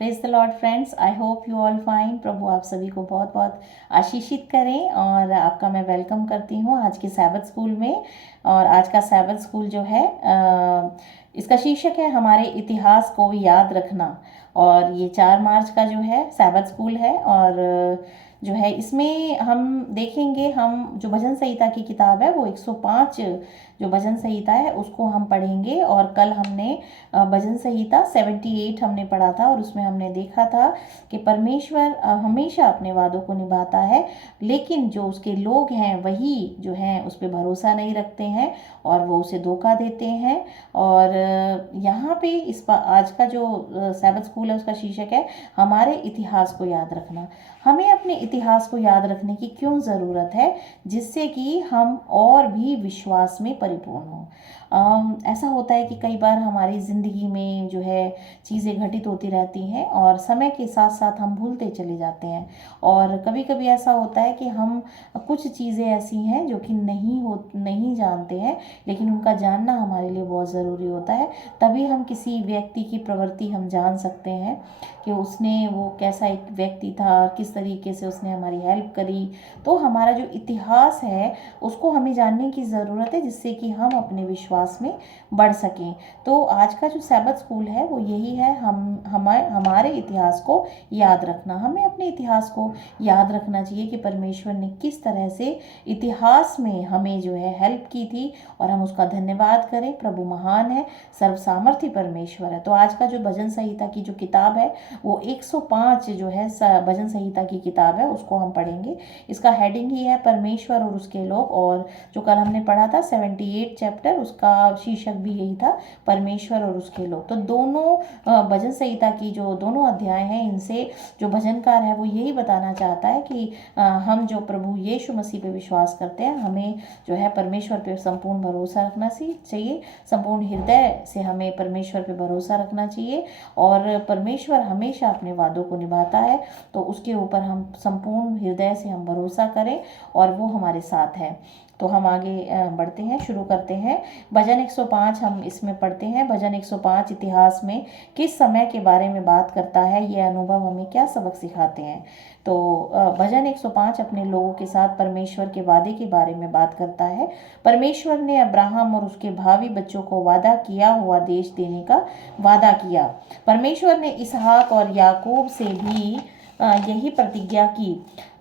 Praise the lord friends, I hope you all fine. प्रभु आप सभी को बहुत बहुत आशीषित करें और आपका मैं वेलकम करती हूँ आज के सैबथ स्कूल में। और आज का सैबथ स्कूल जो है इसका शीर्षक है हमारे इतिहास को याद रखना। और ये 4 मार्च का जो है सैबथ स्कूल है। और जो है इसमें हम देखेंगे, हम जो भजन संहिता की किताब है वो 105 जो भजन संहिता है उसको हम पढ़ेंगे। और कल हमने भजन संहिता 78 हमने पढ़ा था और उसमें हमने देखा था कि परमेश्वर हमेशा अपने वादों को निभाता है, लेकिन जो उसके लोग हैं वही जो हैं उस पर भरोसा नहीं रखते हैं और वो उसे धोखा देते हैं। और यहाँ पे आज का जो सैबथ स्कूल है उसका शीर्षक है हमारे इतिहास को याद रखना। हमें अपने इतिहास को याद रखने की क्यों ज़रूरत है, जिससे कि हम और भी विश्वास में परिपूर्ण हों। ऐसा होता है कि कई बार हमारी ज़िंदगी में जो है चीज़ें घटित होती रहती हैं और समय के साथ साथ हम भूलते चले जाते हैं। और कभी कभी ऐसा होता है कि हम कुछ चीज़ें ऐसी हैं जो कि नहीं जानते हैं, लेकिन उनका जानना हमारे लिए बहुत ज़रूरी होता है। तभी हम किसी व्यक्ति की प्रवृत्ति हम जान सकते हैं कि उसने वो कैसा एक व्यक्ति था, किस तरीके से उसने हमारी हेल्प करी। तो हमारा जो इतिहास है उसको हमें जानने की ज़रूरत है, जिससे कि हम अपने विश्वास में बढ़ सकें। तो आज का जो सैबथ स्कूल है वो यही है, हमारे इतिहास को याद रखना। हमें अपने इतिहास को याद रखना चाहिए कि परमेश्वर ने किस तरह से इतिहास में हमें जो है हेल्प की थी और हम उसका धन्यवाद करें। प्रभु महान है, सर्व सामर्थ्य परमेश्वर है। तो आज का जो भजन संहिता की जो किताब है वो 105 जो है भजन संहिता की किताब है उसको हम पढ़ेंगे। इसका हेडिंग ही है परमेश्वर और उसके लोग। और जो कल हमने पढ़ा था 78 चैप्टर, उसका शीर्षक भी यही था, परमेश्वर और उसके लोग। तो दोनों भजन संहिता की जो दोनों अध्याय हैं, इनसे जो भजनकार है वो यही बताना चाहता है कि हम जो प्रभु यीशु मसीह पे विश्वास करते हैं, हमें जो है परमेश्वर पे संपूर्ण भरोसा रखना चाहिए। संपूर्ण हृदय से हमें परमेश्वर पे भरोसा रखना चाहिए और परमेश्वर हमेशा अपने वादों को निभाता है। तो उसके ऊपर हम संपूर्ण हृदय से हम भरोसा करें और वो हमारे साथ है। तो हम आगे बढ़ते हैं, शुरू करते हैं। भजन 105 हम इसमें पढ़ते हैं। भजन 105 इतिहास में किस समय के बारे में बात करता है, ये अनुभव हमें क्या सबक सिखाते हैं। तो भजन 105 अपने लोगों के साथ परमेश्वर के वादे के बारे में बात करता है। परमेश्वर ने अब्राहम और उसके भावी बच्चों को वादा किया हुआ देश देने का वादा किया। परमेश्वर ने इसहाक और याकूब से भी यही प्रतिज्ञा की।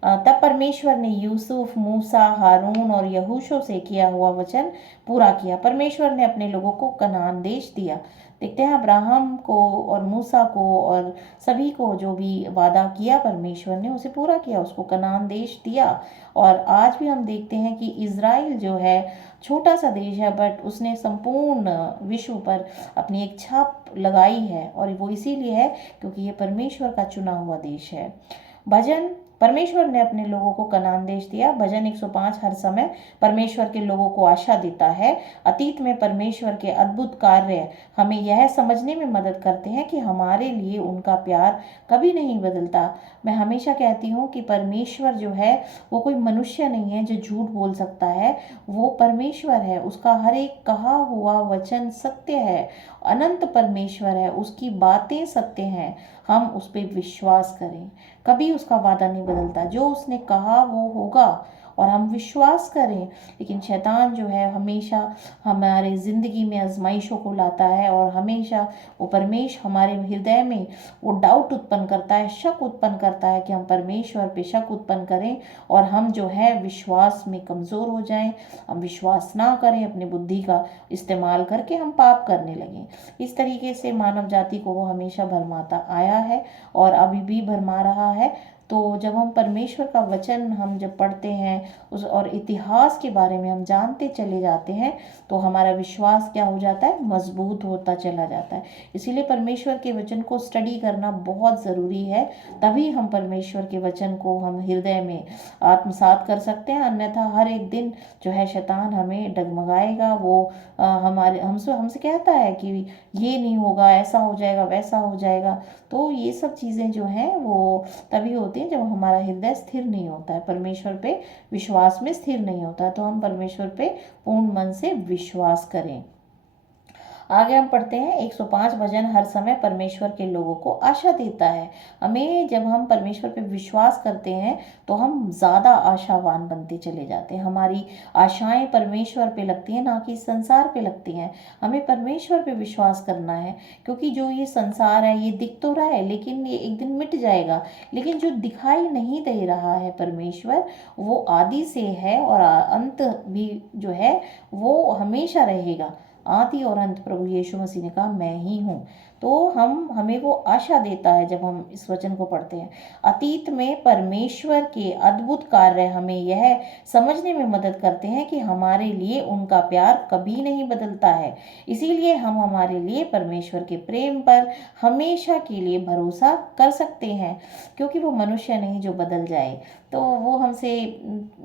तब परमेश्वर ने यूसुफ, मूसा, हारून और यहूशू से किया हुआ वचन पूरा किया। परमेश्वर ने अपने लोगों को कनान देश दिया। देखते हैं अब्राहम को और मूसा को और सभी को जो भी वादा किया परमेश्वर ने उसे पूरा किया, उसको कनान देश दिया। और आज भी हम देखते हैं कि इज़राइल जो है छोटा सा देश है, बट उसने संपूर्ण विश्व पर अपनी एक छाप लगाई है और वो इसीलिए है क्योंकि ये परमेश्वर का चुना हुआ देश है। भजन परमेश्वर ने अपने लोगों को कनान देश दिया। भजन 105 हर समय परमेश्वर के लोगों को आशा देता है। अतीत में परमेश्वर के अद्भुत कार्य हमें यह समझने में मदद करते हैं कि हमारे लिए उनका प्यार कभी नहीं बदलता। मैं हमेशा कहती हूँ कि परमेश्वर जो है वो कोई मनुष्य नहीं है जो झूठ बोल सकता है। वो परमेश्वर है, उसका हर एक कहा हुआ वचन सत्य है। अनंत परमेश्वर है, उसकी बातें सत्य हैं। हम उस पर विश्वास करें, कभी उसका वादा नहीं बदलता। जो उसने कहा वो होगा और हम विश्वास करें। लेकिन शैतान जो है हमेशा हमारे ज़िंदगी में आजमाइशों को लाता है और हमेशा वो परमेश्वर हमारे हृदय में वो डाउट उत्पन्न करता है, शक उत्पन्न करता है कि हम परमेश्वर पे शक उत्पन्न करें और हम जो है विश्वास में कमज़ोर हो जाएं, हम विश्वास ना करें, अपनी बुद्धि का इस्तेमाल करके हम पाप करने लगें। इस तरीके से मानव जाति को वो हमेशा भरमाता आया है और अभी भी भरमा रहा है। तो जब हम परमेश्वर का वचन हम जब पढ़ते हैं उस और इतिहास के बारे में हम जानते चले जाते हैं तो हमारा विश्वास क्या हो जाता है, मजबूत होता चला जाता है। इसीलिए परमेश्वर के वचन को स्टडी करना बहुत ज़रूरी है, तभी हम परमेश्वर के वचन को हम हृदय में आत्मसात कर सकते हैं। अन्यथा हर एक दिन जो है शैतान हमें डगमगाएगा। वो हमारे हमसे कहता है कि ये नहीं होगा, ऐसा हो जाएगा, वैसा हो जाएगा। तो ये सब चीज़ें जो हैं वो तभी होती हैं जब हमारा हृदय स्थिर नहीं होता है, परमेश्वर पे विश्वास में स्थिर नहीं होता है। तो हम परमेश्वर पे पूर्ण मन से विश्वास करें। आगे हम पढ़ते हैं 105 भजन हर समय परमेश्वर के लोगों को आशा देता है। हमें जब हम परमेश्वर पे विश्वास करते हैं तो हम ज़्यादा आशावान बनते चले जाते हैं। हमारी आशाएं परमेश्वर पे लगती हैं, ना कि संसार पे लगती हैं। हमें परमेश्वर पे विश्वास करना है, क्योंकि जो ये संसार है ये दिख तो रहा है लेकिन ये एक दिन मिट जाएगा। लेकिन जो दिखाई नहीं दे रहा है परमेश्वर, वो आदि से है और अंत भी जो है वो हमेशा रहेगा। आदि और अंत प्रभु यीशु मसीह ने कहा मैं ही हूँ। तो हमें वो आशा देता है जब हम इस वचन को पढ़ते हैं। अतीत में परमेश्वर के अद्भुत कार्य हमें यह समझने में मदद करते हैं कि हमारे लिए उनका प्यार कभी नहीं बदलता है। इसीलिए हम हमारे लिए परमेश्वर के प्रेम पर हमेशा के लिए भरोसा कर सकते हैं, क्योंकि वो मनुष्य नहीं जो बदल जाए। तो वो हमसे,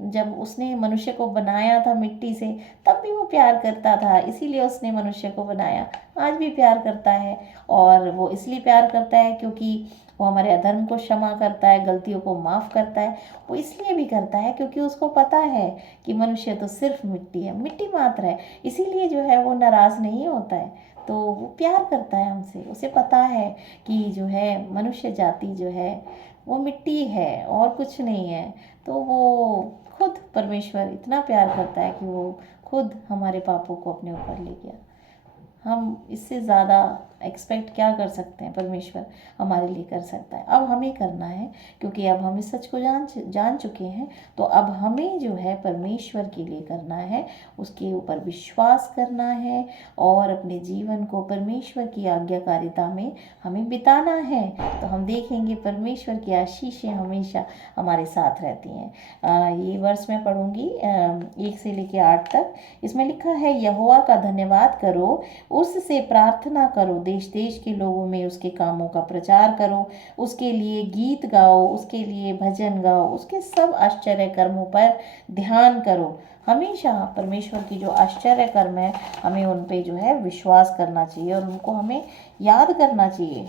जब उसने मनुष्य को बनाया था मिट्टी से, तब भी वो प्यार करता था, इसीलिए उसने मनुष्य को बनाया। आज भी प्यार करता है, और वो इसलिए प्यार करता है क्योंकि वो हमारे अधर्म को क्षमा करता है, गलतियों को माफ़ करता है। वो इसलिए भी करता है क्योंकि उसको पता है कि मनुष्य तो सिर्फ मिट्टी है, मिट्टी मात्र है। इसीलिए जो है वो नाराज़ नहीं होता है, तो वो प्यार करता है हमसे। उसे पता है कि जो है मनुष्य जाति जो है वो मिट्टी है और कुछ नहीं है। तो वो खुद परमेश्वर इतना प्यार करता है कि वो खुद हमारे पापों को अपने ऊपर ले गया। हम इससे ज़्यादा एक्सपेक्ट क्या कर सकते हैं? परमेश्वर हमारे लिए कर सकता है। अब हमें करना है, क्योंकि अब हम इस सच को जान चुके हैं। तो अब हमें जो है परमेश्वर के लिए करना है, उसके ऊपर विश्वास करना है, और अपने जीवन को परमेश्वर की आज्ञाकारिता में हमें बिताना है। तो हम देखेंगे परमेश्वर की आशीषें हमेशा हमारे साथ रहती हैं। ये वर्ष मैं पढ़ूंगी 1 से लेकर 8 तक। इसमें लिखा है, यहोवा का धन्यवाद करो, उससे प्रार्थना करो, देश देश के लोगों में उसके कामों का प्रचार करो, उसके लिए गीत गाओ, उसके लिए भजन गाओ, उसके सब आश्चर्य कर्मों पर ध्यान करो। हमेशा परमेश्वर की जो आश्चर्य कर्म है, हमें उन पे जो है विश्वास करना चाहिए और उनको हमें याद करना चाहिए।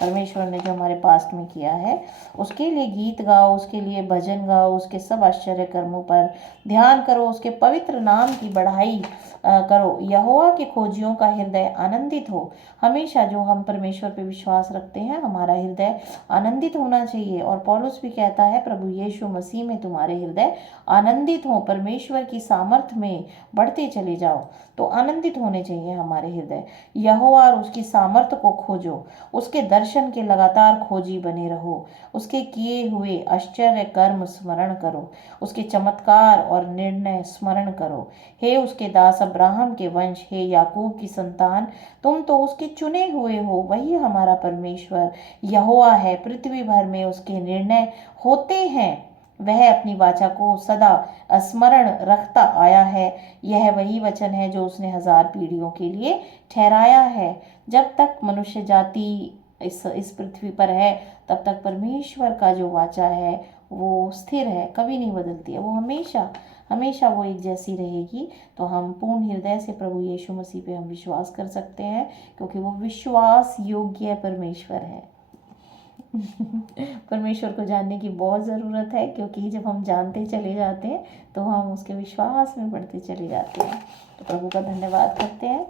परमेश्वर ने जो हमारे पास्ट में किया है उसके लिए गीत गाओ, उसके लिए भजन गाओ, उसके सब आश्चर्य कर्मों पर ध्यान करो, उसके पवित्र नाम की बढ़ाई करो। यहोवा के खोजियों का हृदय आनंदित हो। हमेशा जो हम परमेश्वर पे विश्वास रखते हैं, हमारा हृदय आनंदित होना चाहिए। और पौलुस भी कहता है, प्रभु यीशु मसीह में तुम्हारे हृदय आनंदित हो, परमेश्वर की सामर्थ में बढ़ते चले जाओ। तो आनंदित होने चाहिए हमारे हृदय। यहोवा और उसकी सामर्थ को खोजो, उसके दर्शन के लगातार खोजी बने रहो, उसके किए हुए आश्चर्य कर्म स्मरण करो, उसके चमत्कार और निर्णय स्मरण करो। हे उसके दास अब्राहम के वंश, हे याकूब की संतान, तुम तो उसके चुने हुए हो। वही हमारा परमेश्वर यहोवा है, पृथ्वी भर में उसके निर्णय होते हैं। वह अपनी वाचा को सदा स्मरण रखता आया है। यह वही वचन है जो उसने 1000 पीढ़ियों के लिए ठहराया है। जब तक मनुष्य जाति इस पृथ्वी पर है, तब तक परमेश्वर का जो वाचा है वो स्थिर है, कभी नहीं बदलती है। वो हमेशा हमेशा वो एक जैसी रहेगी। तो हम पूर्ण हृदय से प्रभु यीशु मसीह पे हम विश्वास कर सकते हैं, क्योंकि वो विश्वास योग्य परमेश्वर है। परमेश्वर को जानने की बहुत ज़रूरत है, क्योंकि जब हम जानते चले जाते हैं तो हम उसके विश्वास में बढ़ते चले जाते हैं। तो प्रभु का धन्यवाद करते हैं।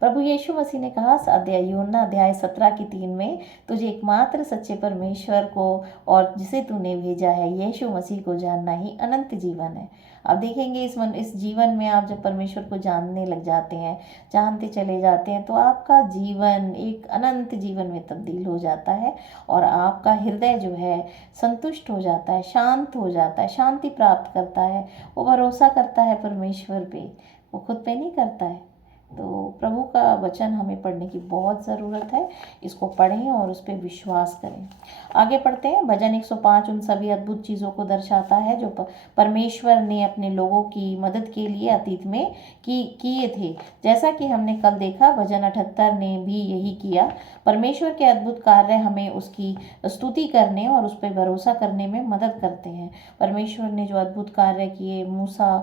प्रभु यीशु मसीह ने कहा यूहन्ना अध्याय 17:3 में, तुझे एकमात्र सच्चे परमेश्वर को और जिसे तूने भेजा है यीशु मसीह को जानना ही अनंत जीवन है। अब देखेंगे इस जीवन में आप जब परमेश्वर को जानने लग जाते हैं, जानते चले जाते हैं, तो आपका जीवन एक अनंत जीवन में तब्दील हो जाता है, और आपका हृदय जो है संतुष्ट हो जाता है, शांत हो जाता है, शांति प्राप्त करता है। वो भरोसा करता है परमेश्वर पे, वो खुद पे नहीं करता है। तो प्रभु का वचन हमें पढ़ने की बहुत ज़रूरत है। इसको पढ़ें और उस पर विश्वास करें। आगे पढ़ते हैं। भजन 105 उन सभी अद्भुत चीज़ों को दर्शाता है जो परमेश्वर ने अपने लोगों की मदद के लिए अतीत में किए थे। जैसा कि हमने कल देखा, भजन 78 ने भी यही किया। परमेश्वर के अद्भुत कार्य हमें उसकी स्तुति करने और उस पर भरोसा करने में मदद करते हैं। परमेश्वर ने जो अद्भुत कार्य किए, मूसा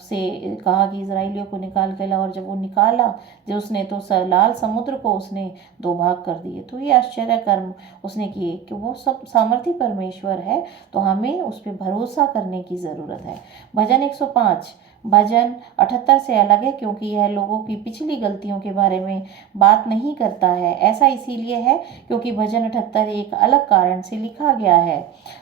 से कहा कि इजराइलियों को निकाल के ला, और जब वो निकाला जो उसने, तो लाल समुद्र को उसने 2 भाग कर दिए। तो ये आश्चर्य कर्म उसने किए कि वो सब सामर्थी परमेश्वर है। तो हमें उस पर भरोसा करने की ज़रूरत है। भजन 105 भजन 78 से अलग है क्योंकि यह लोगों की पिछली गलतियों के बारे में बात नहीं करता है। ऐसा इसीलिए है क्योंकि भजन 78 एक अलग कारण से लिखा गया है।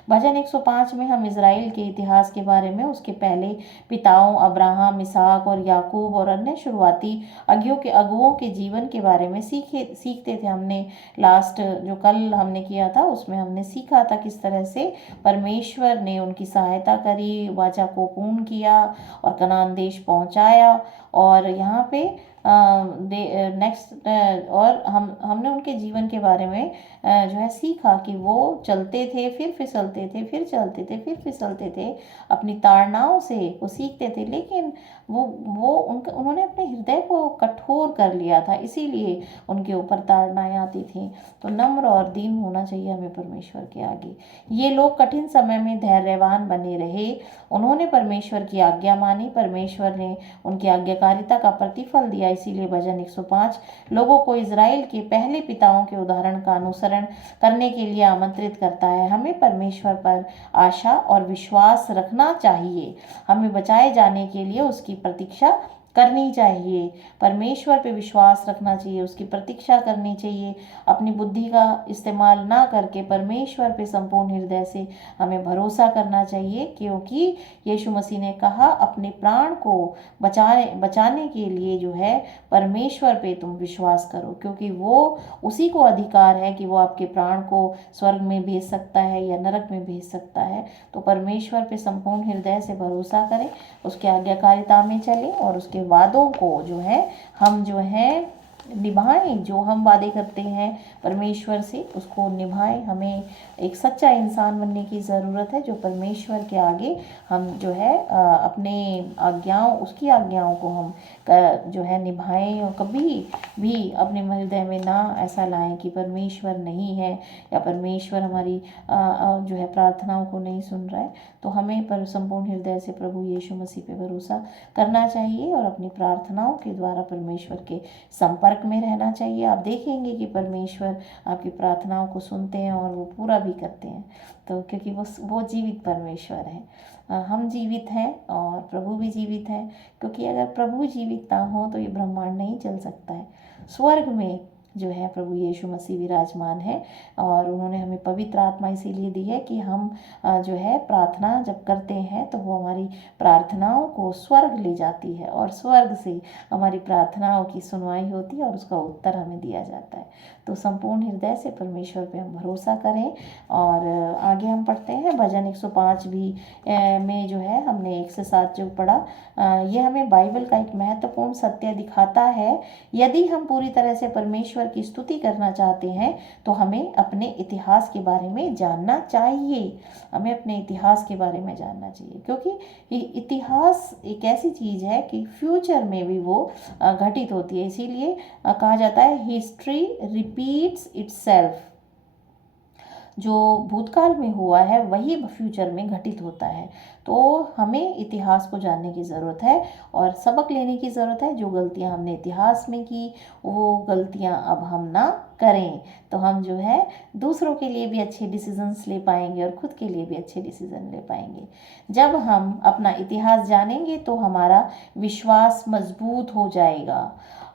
भजन 105 में हम इज़राइल के इतिहास के बारे में, उसके पहले पिताओं अब्राहम, इसहाक और याकूब और अन्य शुरुआती अगुओं के जीवन के बारे में सीखते थे। हमने लास्ट जो कल हमने किया था उसमें हमने सीखा था किस तरह से परमेश्वर ने उनकी सहायता करी, वाचा को पूर्ण किया और कनान देश पहुंचाया। और यहाँ पे नेक्स्ट और हमने उनके जीवन के बारे में जो है सीखा कि वो चलते थे, फिर फिसलते थे, फिर चलते थे, फिर फिसलते थे, अपनी ताड़नाओं से वो सीखते थे, लेकिन उन्होंने अपने हृदय को कठोर कर लिया था, इसीलिए उनके ऊपर ताड़नाएं आती थी। तो नम्र और दीन होना चाहिए हमें परमेश्वर के आगे। ये लोग कठिन समय में धैर्यवान बने रहे, उन्होंने परमेश्वर की आज्ञा मानी, परमेश्वर ने उनकी आज्ञाकारिता का प्रतिफल दिया। इसीलिए भजन 105 लोगों को इज़राइल के पहले पिताओं के उदाहरण का अनुसरण करने के लिए आमंत्रित करता है। हमें परमेश्वर पर आशा और विश्वास रखना चाहिए, हमें बचाए जाने के लिए उसकी प्रतीक्षा करनी चाहिए, परमेश्वर पे विश्वास रखना चाहिए, उसकी प्रतीक्षा करनी चाहिए। अपनी बुद्धि का इस्तेमाल ना करके परमेश्वर पे संपूर्ण हृदय से हमें भरोसा करना चाहिए, क्योंकि यीशु मसीह ने कहा अपने प्राण को बचाने के लिए जो है परमेश्वर पे तुम विश्वास करो, क्योंकि वो उसी को अधिकार है कि वो आपके प्राण को स्वर्ग में भेज सकता है या नरक में भेज सकता है। तो परमेश्वर पे संपूर्ण हृदय से भरोसा करें, उसके आज्ञाकारिता में चलें और उसके वादों को जो है हम जो है निभाएं। जो हम वादे करते हैं परमेश्वर से उसको निभाएं। हमें एक सच्चा इंसान बनने की ज़रूरत है जो परमेश्वर के आगे हम जो है अपने उसकी आज्ञाओं को हम जो है निभाएं, और कभी भी अपने हृदय में ना ऐसा लाएं कि परमेश्वर नहीं है या परमेश्वर हमारी जो है प्रार्थनाओं को नहीं सुन रहा है। तो हमें पर संपूर्ण हृदय से प्रभु यीशु मसीह पे भरोसा करना चाहिए और अपनी प्रार्थनाओं के द्वारा परमेश्वर के संपर्क में रहना चाहिए। आप देखेंगे कि परमेश्वर आपकी प्रार्थनाओं को सुनते हैं और वो पूरा भी करते हैं। तो क्योंकि वो जीवित परमेश्वर है, हम जीवित हैं और प्रभु भी जीवित है, क्योंकि अगर प्रभु जीवित ना हो तो ये ब्रह्मांड नहीं चल सकता है। स्वर्ग में जो है प्रभु यीशु मसीह विराजमान है और उन्होंने हमें पवित्र आत्मा इसीलिए दी है कि हम जो है प्रार्थना जब करते हैं तो वो हमारी प्रार्थनाओं को स्वर्ग ले जाती है और स्वर्ग से हमारी प्रार्थनाओं की सुनवाई होती है और उसका उत्तर हमें दिया जाता है। तो संपूर्ण हृदय से परमेश्वर पे हम भरोसा करें। और आगे हम पढ़ते हैं भजन 105 भी में जो है हमने 1 से 7 जो पढ़ा, ये हमें बाइबल का एक महत्वपूर्ण सत्य दिखाता है। यदि हम पूरी तरह से परमेश्वर की स्तुति करना चाहते हैं तो हमें अपने इतिहास के बारे में जानना चाहिए, हमें अपने इतिहास के बारे में जानना चाहिए, क्योंकि इतिहास एक ऐसी चीज़ है कि फ्यूचर में भी वो घटित होती है। इसीलिए कहा जाता है हिस्ट्री रिपीट्स इटसेल्फ, जो भूतकाल में हुआ है वही फ्यूचर में घटित होता है। तो हमें इतिहास को जानने की ज़रूरत है और सबक लेने की ज़रूरत है। जो गलतियां हमने इतिहास में की वो गलतियां अब हम ना करें, तो हम जो है दूसरों के लिए भी अच्छे डिसीजंस ले पाएंगे और खुद के लिए भी अच्छे डिसीजन ले पाएंगे। जब हम अपना इतिहास जानेंगे तो हमारा विश्वास मजबूत हो जाएगा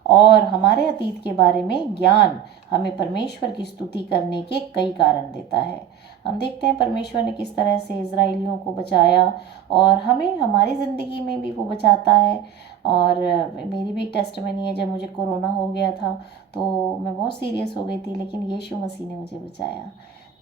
और हमारे अतीत के बारे में ज्ञान हमें परमेश्वर की स्तुति करने के कई कारण देता है। हम देखते हैं परमेश्वर ने किस तरह से इज़राइलियों को बचाया और हमें हमारी ज़िंदगी में भी वो बचाता है। और मेरी भी एक टेस्टमनी है, जब मुझे कोरोना हो गया था तो मैं बहुत सीरियस हो गई थी, लेकिन यीशु मसीह ने मुझे बचाया।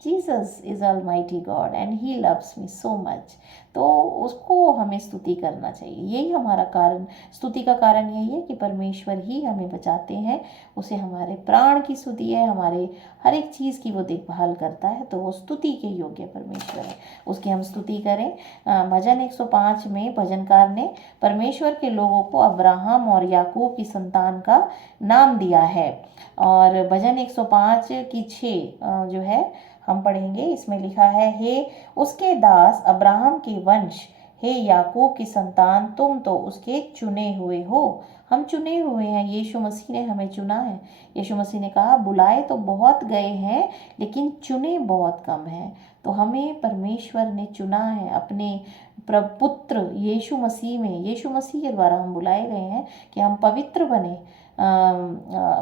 Jesus is almighty God and he loves me so much. तो उसको हमें स्तुति करना चाहिए। यही हमारा कारण, स्तुति का कारण यही है कि परमेश्वर ही हमें बचाते हैं, उसे हमारे प्राण की स्तुति है, हमारे हर एक चीज़ की वो देखभाल करता है, तो वो स्तुति के योग्य परमेश्वर है, उसकी हम स्तुति करें। भजन 105 में भजनकार ने परमेश्वर के लोगों को अब्राहम और याकूब की संतान का नाम दिया है। और भजन 105 की 6 जो है हम पढ़ेंगे, इसमें लिखा है, हे उसके दास अब्राहम के वंश, हे याकूब की संतान, तुम तो उसके चुने हुए हो। हम चुने हुए हैं, यीशु मसीह ने हमें चुना है। यीशु मसीह ने कहा बुलाए तो बहुत गए हैं लेकिन चुने बहुत कम हैं। तो हमें परमेश्वर ने चुना है, अपने पुत्र यीशु मसीह में, यीशु मसीह के द्वारा हम बुलाए गए हैं कि हम पवित्र बने।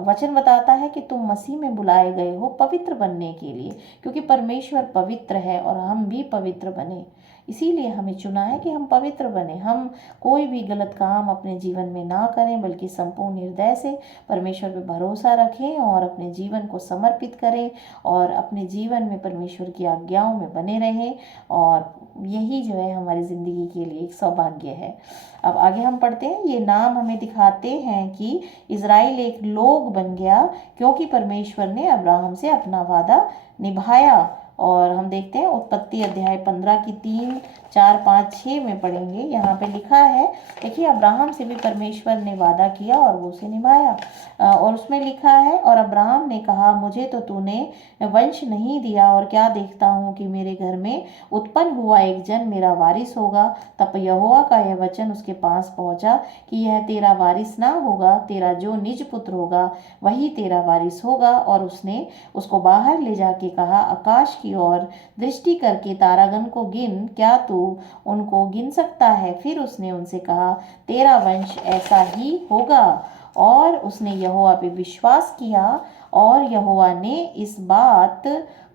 वचन बताता है कि तुम मसीह में बुलाए गए हो पवित्र बनने के लिए, क्योंकि परमेश्वर पवित्र है और हम भी पवित्र बने। इसीलिए हमें चुना है कि हम पवित्र बने, हम कोई भी गलत काम अपने जीवन में ना करें, बल्कि संपूर्ण हृदय से परमेश्वर पे भरोसा रखें और अपने जीवन को समर्पित करें और अपने जीवन में परमेश्वर की आज्ञाओं में बने रहें। और यही जो है हमारी ज़िंदगी के लिए एक सौभाग्य है। अब आगे हम पढ़ते हैं। ये नाम हमें दिखाते हैं कि इज़राइल एक लोग बन गया, क्योंकि परमेश्वर ने अब्राहम से अपना वादा निभाया। और हम देखते हैं उत्पत्ति अध्याय 15 की 3, 4, 5, 6 में पढ़ेंगे। यहाँ पे लिखा है, देखिए अब्राहम से भी परमेश्वर ने वादा किया और वो उसे निभाया। और उसमें लिखा है, और अब्राहम ने कहा, मुझे तो तूने वंश नहीं दिया, और क्या देखता हूँ कि मेरे घर में उत्पन्न हुआ एक जन मेरा वारिस होगा। तब यहोवा का यह वचन उसके पास पहुँचा कि यह तेरा वारिस ना होगा, तेरा जो निज पुत्र होगा वही तेरा वारिस होगा। और उसने उसको बाहर ले जाके कहा, आकाश की ओर दृष्टि करके तारागण को गिन, क्या तू उनको गिन सकता है? फिर उसने उनसे कहा, तेरा वंश ऐसा ही होगा। और उसने यहोवा पे विश्वास किया, और यहोवा ने इस बात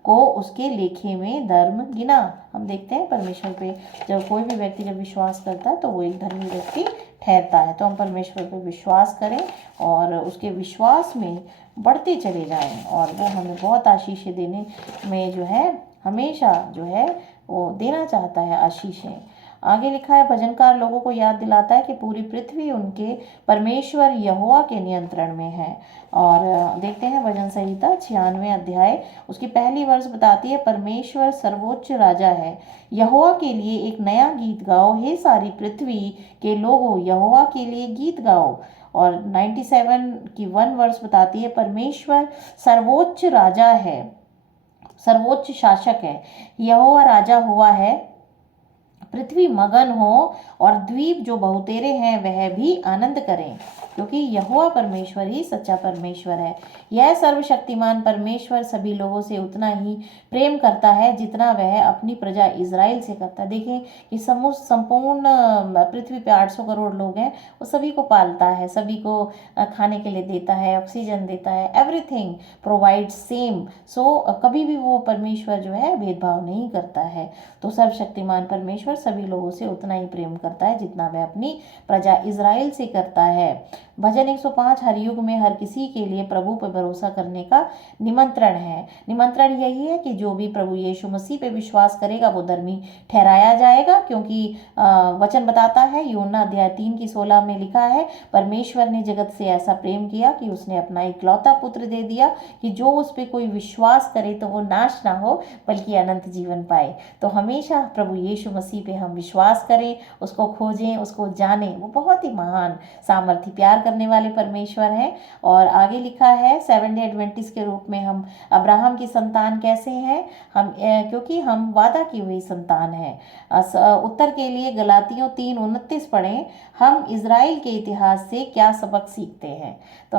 को उसके लेखे में धर्म गिना। हम देखते हैं परमेश्वर पे जब कोई भी व्यक्ति जब विश्वास करता है तो वो एक धर्मी व्यक्ति ठहरता है। तो हम परमेश्वर पे विश्वास करें और उसके विश्वास में बढ़ते चले जाएं, और वो हमें बहुत आशीषें देने में जो है हमेशा जो है वो देना चाहता है आशीषें। आगे लिखा है, भजनकार लोगों को याद दिलाता है कि पूरी पृथ्वी उनके परमेश्वर यहोवा के नियंत्रण में है। और देखते हैं भजन संहिता 96 अध्याय उसकी पहली वर्ष बताती है, परमेश्वर सर्वोच्च राजा है, यहोवा के लिए एक नया गीत गाओ, हे सारी पृथ्वी के लोगों यहोवा के लिए गीत गाओ। और 97 की 1 वर्ष बताती है, परमेश्वर सर्वोच्च राजा है, सर्वोच्च शासक है, यहोवा राजा हुआ है, पृथ्वी मगन हो और द्वीप जो बहुतेरे हैं वह भी आनंद करें, क्योंकि यहोवा परमेश्वर ही सच्चा परमेश्वर है। यह सर्वशक्तिमान परमेश्वर सभी लोगों से उतना ही प्रेम करता है जितना वह अपनी प्रजा इज़राइल से करता है। देखें कि संपूर्ण पृथ्वी पे 800 करोड़ लोग हैं, वो सभी को पालता है, सभी को खाने के लिए देता है, ऑक्सीजन देता है, एवरीथिंग प्रोवाइड सेम। सो कभी भी वो परमेश्वर जो है भेदभाव नहीं करता है। तो सर्वशक्तिमान परमेश्वर सभी लोगों से उतना ही प्रेम करता है जितना वह अपनी प्रजा इज़राइल से करता है। भजन 105 हर युग में हर किसी के लिए प्रभु पर भरोसा करने का निमंत्रण है। निमंत्रण यही है कि जो भी प्रभु यीशु मसीह पे विश्वास करेगा वो धर्मी ठहराया जाएगा, क्योंकि वचन बताता है, यूहन्ना अध्याय 3 की 16 में लिखा है, परमेश्वर ने जगत से ऐसा प्रेम किया कि उसने अपना इकलौता पुत्र दे दिया कि जो उस पर कोई विश्वास करे तो वो नाश ना हो बल्कि अनंत जीवन पाए। तो हमेशा प्रभु यीशु मसीह पे हम विश्वास करें, उसको खोजें, उसको जानें। वो बहुत ही महान सामर्थ्य प्यार करने वाले परमेश्वर हैं। और आगे लिखा है, 7 डे एडवेंटिस्ट के रूप में हम अब्राहम की संतान कैसे हैं? हम क्योंकि हम वादा की हुई संतान हैं। उत्तर के लिए गलातियों 3:29 पढ़ें, हम इज़राइल के इतिहास से क्या सबक सीखते हैं। तो